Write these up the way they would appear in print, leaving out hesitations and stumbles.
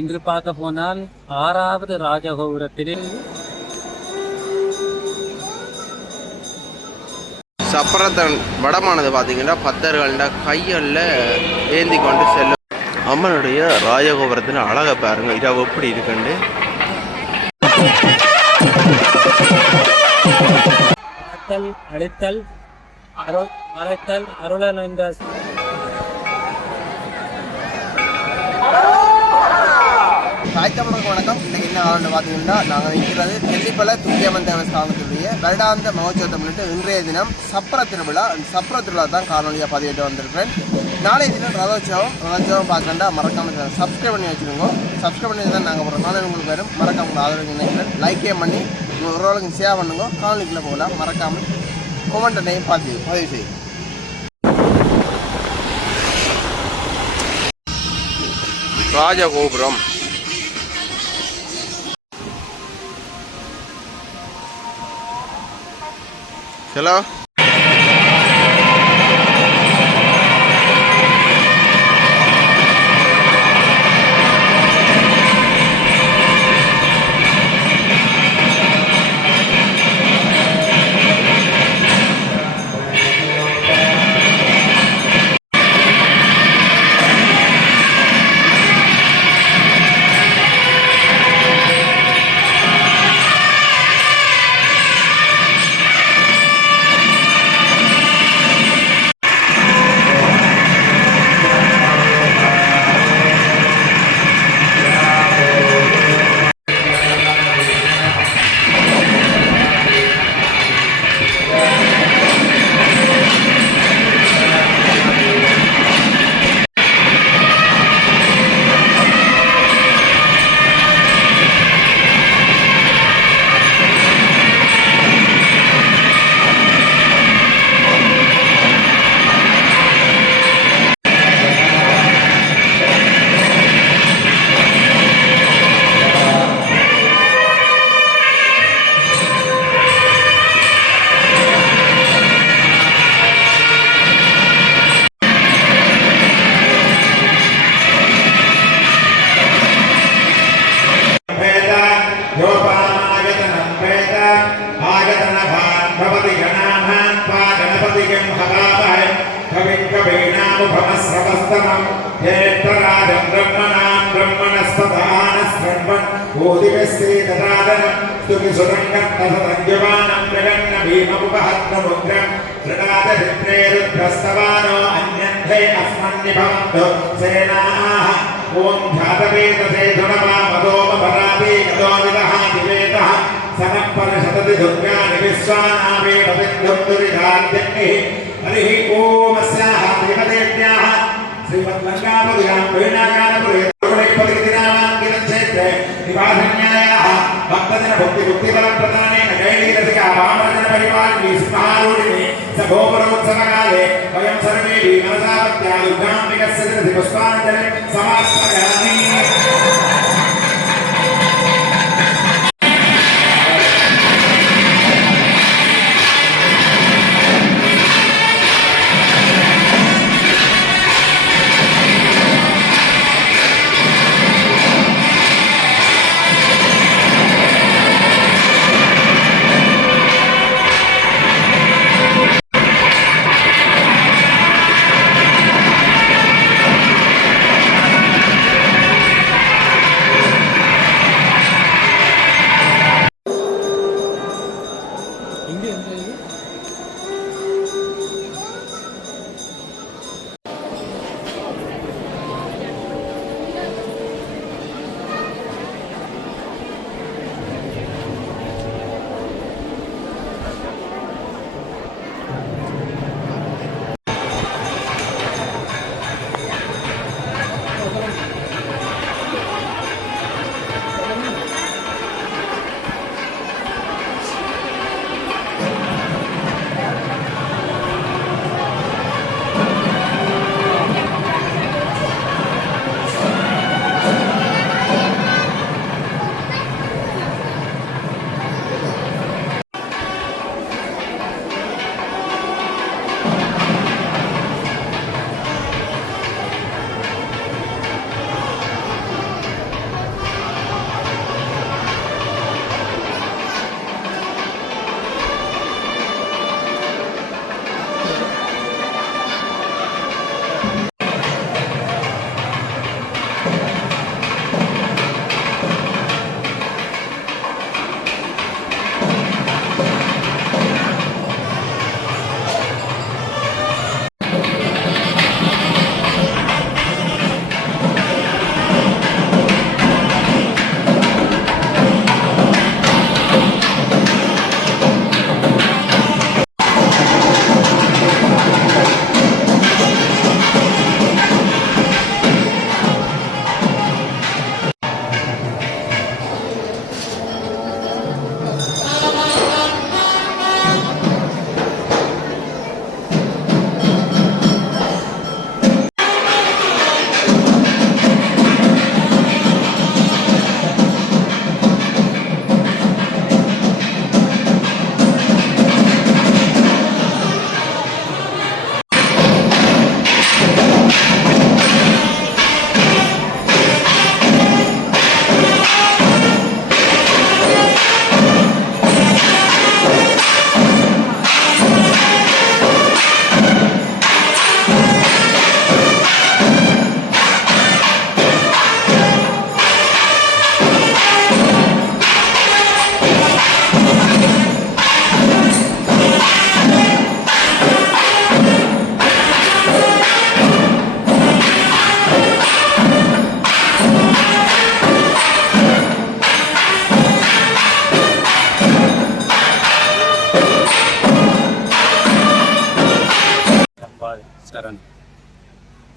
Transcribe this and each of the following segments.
இன்று பார்க்க போனால் 6வது ராஜகோபுரத்தில் சப்பரத்தன் வடமானது பார்த்தீங்கன்னா பக்தர்கள கைகளில் ஏந்தி கொண்டு செல்லும் அம்மனுடைய ராஜகோபுரத்தின் அழகை பாருங்க. இரவு எப்படி இருக்குண்டு அழித்தல் மறைத்தல் அருளன் என்ற தாய்த்தமிழருக்கு வணக்கம். இன்றைக்கு என்ன ஆண்டு பார்த்தீங்கன்னா நாங்கள் நிற்கிறது நெல்லிப்பள துர்க்கியம்மன் தேவஸ்தானத்துடைய வருடாந்த மகோத்சவத்தை முன்னிட்டு இன்றைய தினம் சப்பர திருவிழா. சப்பர திருவிழா தான் காணொலியாக பதிவிட்டு வந்திருக்கிறேன். நாளைய தினம் ரதோற்சவம் பார்க்கண்டா மறக்காமல் சப்ஸ்கிரைப் பண்ணி வச்சுருங்க. சப்ஸ்கிரைப் பண்ணி தான் நாங்கள் போகிற காணொலி உங்களுக்கு வரும். மறக்காமல் ஆதரவு நினைக்கிறேன். லைக்கே பண்ணி உங்கள் உறவுகளுக்கு ஷேர் பண்ணுங்க. காணொலிக்குள்ளே போகலாம். மறக்காமல் கொமெண்ட்டையும் பதிவு செய்யும். ராஜகோபுரம் ஹலோ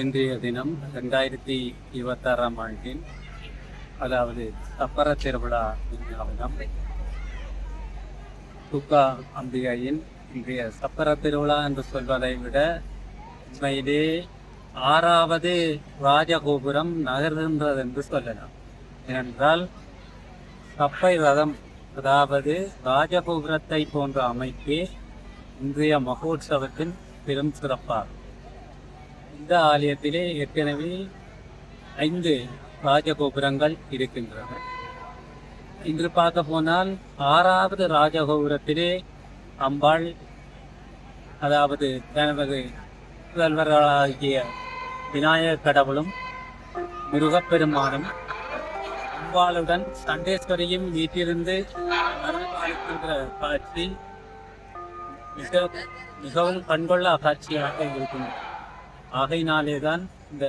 இன்றைய தினம் 2026ஆம் ஆண்டின் அதாவது சப்பர திருவிழா தினம் துர்கா அம்பிகையின் இன்றைய சப்பர திருவிழா என்று சொல்வதை விட உண்மையிலே 6வது ராஜகோபுரம் நகர்கின்றது என்று சொல்லலாம். ஏனென்றால் சப்பை ரதம் அதாவது ராஜகோபுரத்தை போன்ற அமைப்பே இன்றைய மகோற்சவத்தின் பெரும் சிறப்பாகும். இந்த ஆலயத்திலே ஏற்கனவே 5 ராஜகோபுரங்கள் இருக்கின்றன. இன்று பார்க்க போனால் 6வது ராஜகோபுரத்திலே அம்பாள் அதாவது தனது புதல்வர்களாகிய விநாயகர் கடவுளும் முருகப்பெருமானும் அம்பாளுடன் சண்டேஸ்வரியும் வீட்டிலிருந்து அருள்பாலிக்கின்ற காட்சி மிகவும் கண்கொள்ள காட்சியாக இருக்கின்றது. ஆகையினாலேதான் இந்த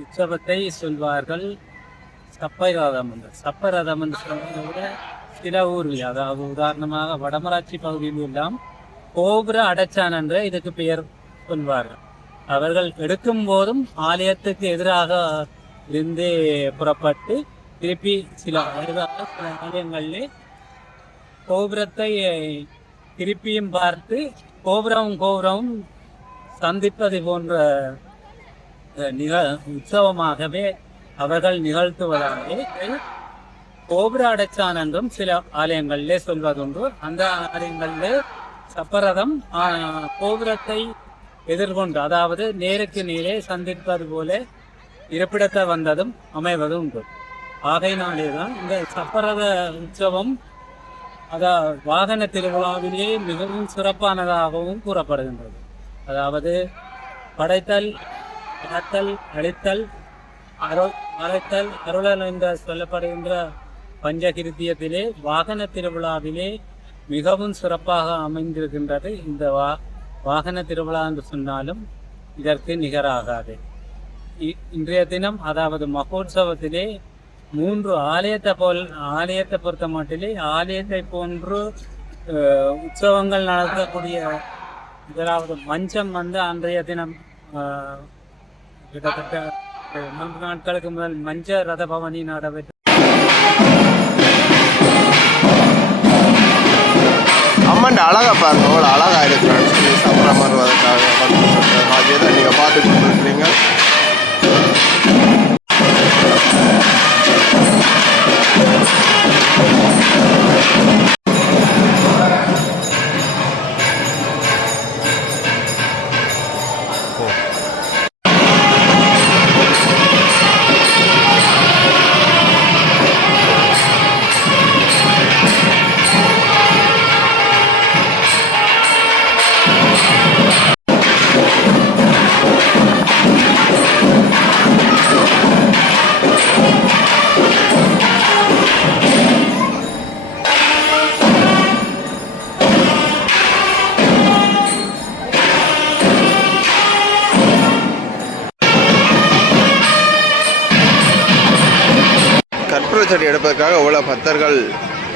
உற்சவத்தை சொல்வார்கள் சப்பை ரதம் என்று. சப்ப ரதம் என்று சொல்வதை விட சில ஊரில் அதாவது உதாரணமாக வடமராட்சி பகுதியில் எல்லாம் கோபுர அடைச்சான் என்று இதுக்கு பெயர் சொல்வார்கள். அவர்கள் எடுக்கும் போதும் ஆலயத்துக்கு எதிராக இருந்து புறப்பட்டு திருப்பி சில ஆலயங்களிலே கோபுரத்தை திருப்பியும் பார்த்து கோபுரமும் சந்திப்பது போன்ற உற்சவமாகவே அவர்கள் நிகழ்த்துவதாலே கோபுர அடைச்சான் என்றும் சில ஆலயங்களிலே சொல்வதுண்டு. அந்த ஆலயங்களிலே சப்பரதம் கோபுரத்தை எதிர்கொண்டு அதாவது நேருக்கு நேரே சந்திப்பது போல இருப்பிடத்தை வந்ததும் அமைவதும் உண்டு. ஆகையினாலேதான் இந்த சப்பரத உற்சவம் அதாவது வாகன திருவிழாவிலே மிகவும் சிறப்பானதாகவும் கூறப்படுகின்றது. அதாவது படைத்தல், காத்தல், அழித்தல், மறைத்தல், அருளல் என்று சொல்லப்படுகின்ற பஞ்சகிருத்தியத்திலே வாகன திருவிழாவிலே மிகவும் சிறப்பாக அமைந்திருக்கின்றது. இந்த வாகன திருவிழா என்று சொன்னாலும் இதற்கு நிகராகாது. இன்றைய தினம் அதாவது மகோற்சவத்திலே 3 ஆலயத்தை பொறுத்த மட்டிலே ஆலயத்தை போன்று உற்சவங்கள் நடத்தக்கூடிய முதலாவது மஞ்சம் அன்றைய தினம் கிட்டத்தட்ட 3 நாட்களுக்கு முதல் மஞ்ச ரத பவனி நடைபெற்று அம்மன் அழகா பாருங்க, அவ்வளோ அழகா இருக்கிறான்னு சொல்லி சப்பரம் வருவதற்காக அதை நீங்கள் பார்த்துட்டு இருக்கிறீங்க. கற்பூரச்சட்டி எடுப்பதற்காக எவ்வளோ பக்தர்கள்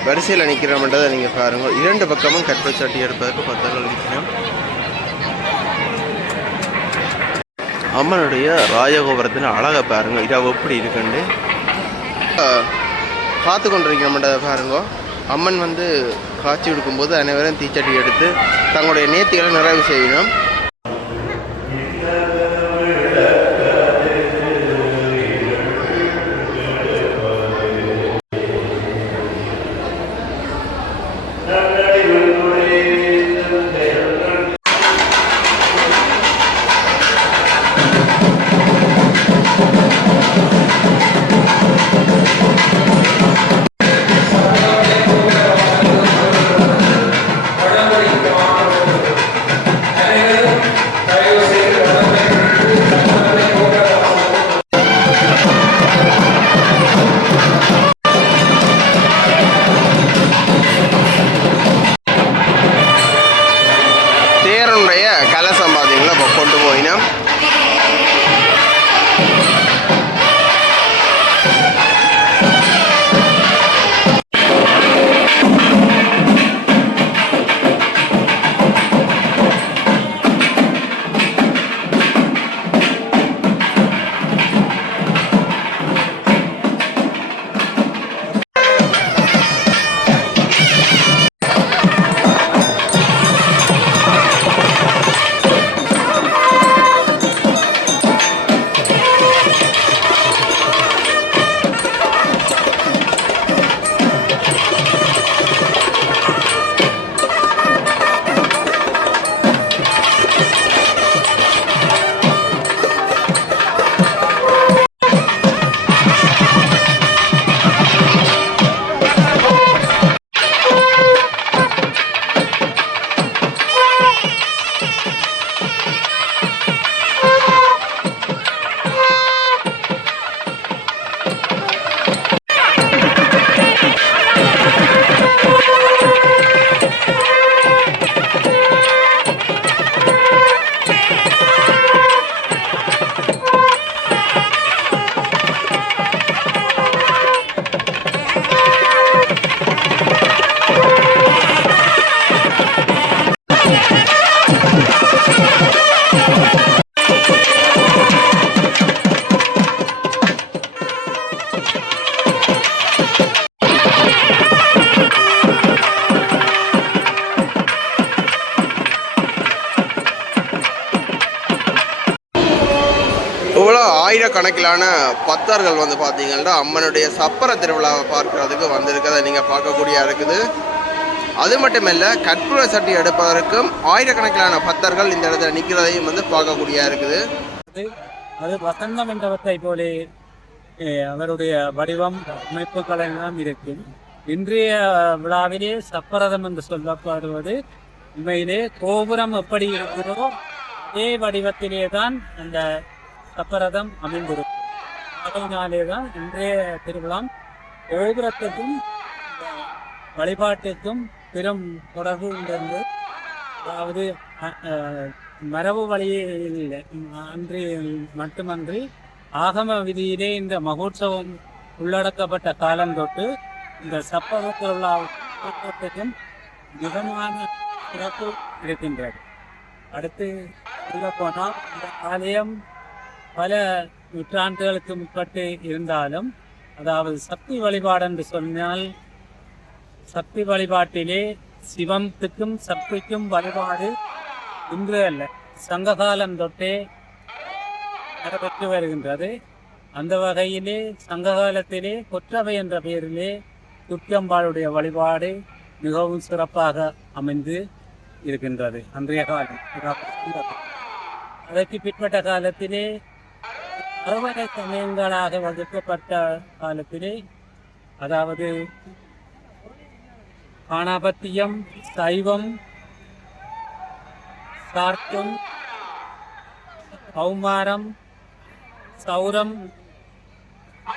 வரிசையில் நிற்கிறோம்ன்றதை நீங்கள் பாருங்கள். 2 பக்கமும் கற்பூரச்சட்டி எடுப்பதற்கு பக்தர்கள் நிற்கிறோம். அம்மனுடைய ராஜகோபுரத்தின் அழகை பாருங்கள், இரவு எப்படி இருக்குன்னு பார்த்து கொண்டிருக்கிறோம்ன்றதை பாருங்க. அம்மன் காட்சி கொடுக்கும்போது அனைவரும் தீச்சட்டி எடுத்து தங்களுடைய நேர்த்திகளை நிறைவு செய்யணும். இவ்வளோ ஆயிரக்கணக்கிலான பக்தர்கள் வந்து பார்த்தீங்கன்னா அம்மனுடைய சப்பர திருவிழாவை பார்க்கறதுக்கு வந்திருக்கிறத நீங்கள் பார்க்கக்கூடியா இருக்குது. அது மட்டுமல்ல, கற்பூர சட்டி எடுப்பதற்கும் ஆயிரக்கணக்கிலான பக்தர்கள் இந்த இடத்துல நிற்கிறதையும் வந்து பார்க்கக்கூடியா இருக்குது. அது வசந்த மண்டபத்தை போலே அவருடைய வடிவம் அமைப்புகள் எல்லாம் இருக்கும். இன்றைய விழாவிலே சப்பரதம் என்று சொல்லப்படுவது உண்மையிலே கோபுரம் எப்படி இருக்கிறதோ அதே வடிவத்திலே தான் அந்த சப்பரதம் அமைந்திருக்கும். அதனாலே தான் இன்றைய திருவிழா கோபுரத்துக்கும் வழிபாட்டுக்கும் பெரும் தொடர்பு உண்டு. அதாவது மரபு வழியில் அன்றி மட்டுமன்றி ஆகம விதியிலே இந்த மகோற்சவம் உள்ளடக்கப்பட்ட காலம் தொட்டு இந்த சப்பர திருவிழாவுக்கும் மிகமான சிறப்பு இருக்கின்றது. அடுத்து சொல்ல போனால் இந்த ஆலயம் பல நூற்றாண்டுகளுக்கு முற்பட்டு இருந்தாலும், அதாவது சக்தி வழிபாடு என்று சொன்னால் சக்தி வழிபாட்டிலே சிவத்துக்கும் சக்திக்கும் வழிபாடு இன்று அல்ல, சங்ககாலம் தொட்டே நடைபெற்று வருகின்றது. அந்த வகையிலே சங்ககாலத்திலே கொற்றவை என்ற பெயரிலே துர்க்கம்பாளுடைய வழிபாடு மிகவும் சிறப்பாக அமைந்து இருக்கின்றது அன்றைய காலம். அதற்கு பிற்பட்ட காலத்திலே அறுவடை சமயங்களாக வகுக்கப்பட்ட காலத்திலே, அதாவது காணாபத்தியம், சைவம், சார்த்தம், கௌமாரம், சௌரம்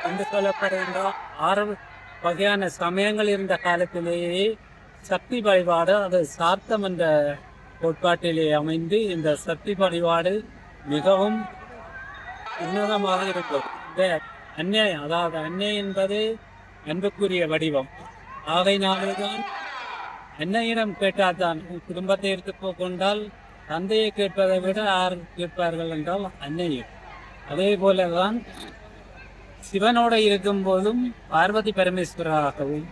என்று சொல்லப்படுகின்ற 6 வகையான சமயங்கள் இருந்த காலத்திலேயே சக்தி வழிபாடு அது சார்த்தம் என்ற கோட்பாட்டிலே அமைந்து இந்த சக்தி வழிபாடு மிகவும் உன்னதமாக இருக்கும். இந்த அன்னை, அதாவது அன்னை என்பது அன்புக்குரிய வடிவம். ஆகையினாலேதான் அன்னையிடம் கேட்டால்தான், குடும்பத்தை எடுத்து கொண்டால் தந்தையை கேட்பதை விட யார் கேட்பார்கள் என்றால் அன்னையை. அதே போலதான் சிவனோடு இருக்கும் போதும் பார்வதி பரமேஸ்வரராகவும்,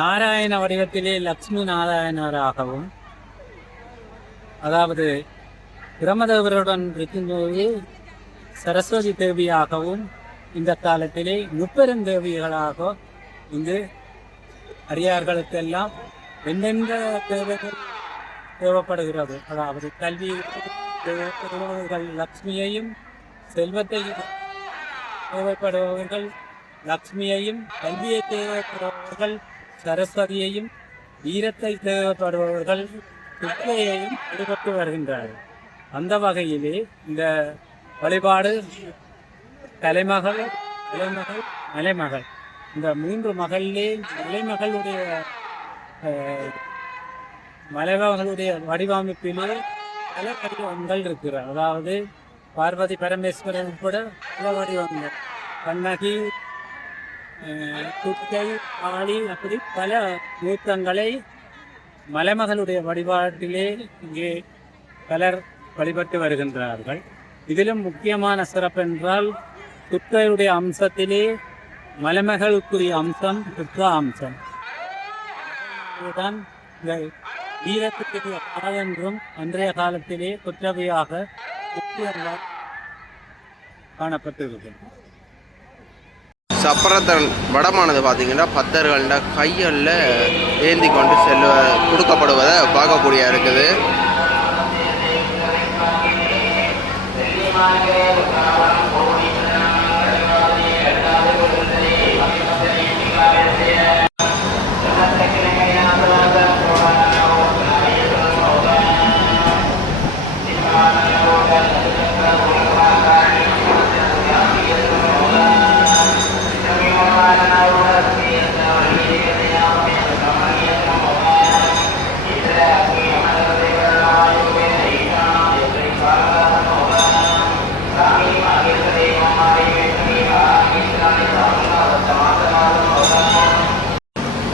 நாராயண வடிவத்திலே லக்ஷ்மி நாராயணராகவும், அதாவது பிரம்மதேவருடன் இருக்கும்போது சரஸ்வதி தேவியாகவும், இந்த காலத்திலே முப்பெருந்தேவிகளாக இங்கு அடியார்களுக்கெல்லாம் எந்தெந்த தேவைகள் தேவைப்படுகிறது, அதாவது கல்வி தேவைப்படுபவர்கள் லக்ஷ்மியையும், செல்வத்தையும் தேவைப்படுபவர்கள் லக்ஷ்மியையும், கல்வியை தேவைப்படுபவர்கள் சரஸ்வதியையும், வீரத்தை தேவைப்படுபவர்கள் துர்க்கையையும் வழிபட்டு வருகின்றார்கள். அந்த வகையிலே இந்த வழிபாடு தலைமகள், இளைமகள், மலைமகள், இந்த 3 மகளிலே மலைமகளுடைய மலைமகளுடைய வடிவமைப்பிலே பல வடிவங்கள் இருக்கிறார். அதாவது பார்வதி பரமேஸ்வரன் உட்பட பல வடிவங்கள், கண்ணகி, துர்க்கை, காளி, அப்படி பல மூர்த்தங்களை மலைமகளுடைய வழிபாட்டிலே இங்கே பலர் வழிபட்டு வருகின்றார்கள். இதிலும் முக்கியமான சிறப்பென்றால் துர்க்கையுடைய அம்சத்திலே மலைமகளுக்குரிய அம்சம் துர்கா அம்சம். இதுதான் இந்த வீரத்துக்குரிய காலென்றும் அன்றைய காலத்திலே குற்றவையாக காணப்பட்டிருக்கிறது. சப்பரத்தன் வடமானது பார்த்தீங்கன்னா பக்தர்கள்ட கைகளில் ஏந்தி கொண்டு கொடுக்கப்படுவதை பார்க்கக்கூடிய இருக்குது.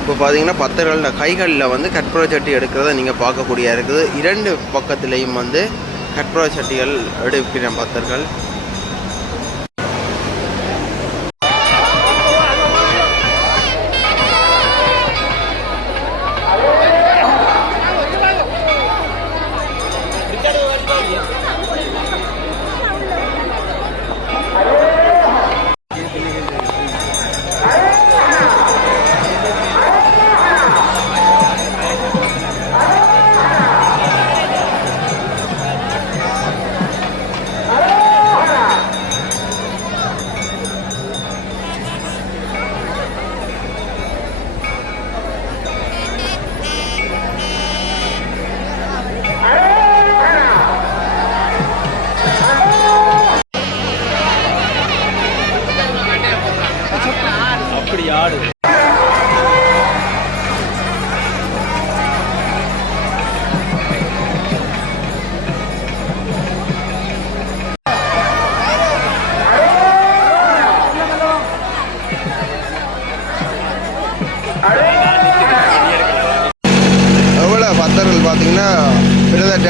இப்போ பார்த்தீங்கன்னா பக்தர்களோட கைகளில் வந்து கற்பூர சட்டி எடுக்கிறத நீங்கள் பார்க்கக்கூடிய இருக்குது. 2 பக்கத்துலேயும் வந்து கற்பூர சட்டிகள் எடுக்கிற பக்தர்கள்.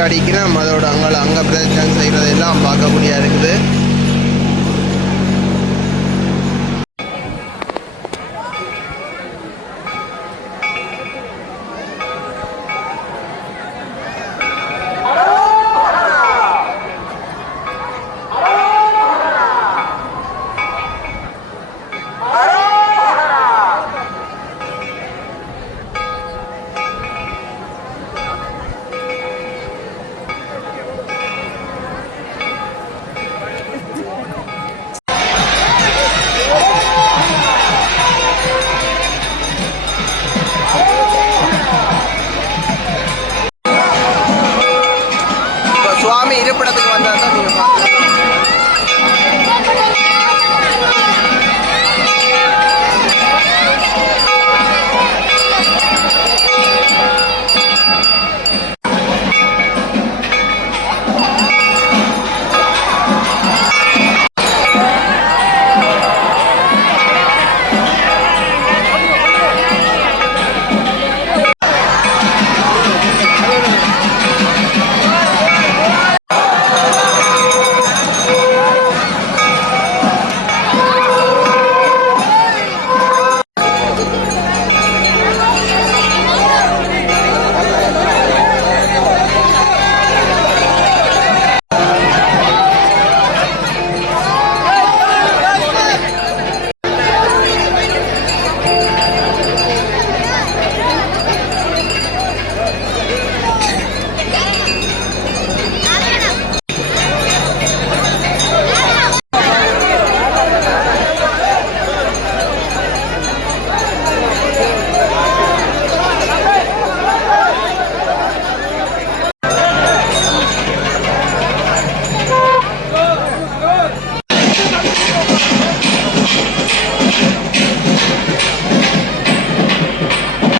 அடிக்கணும் அதோட அங்கே பிரதட்சணம் செய்கிறது எல்லாம் பார்க்கக்கூடியா இருக்குது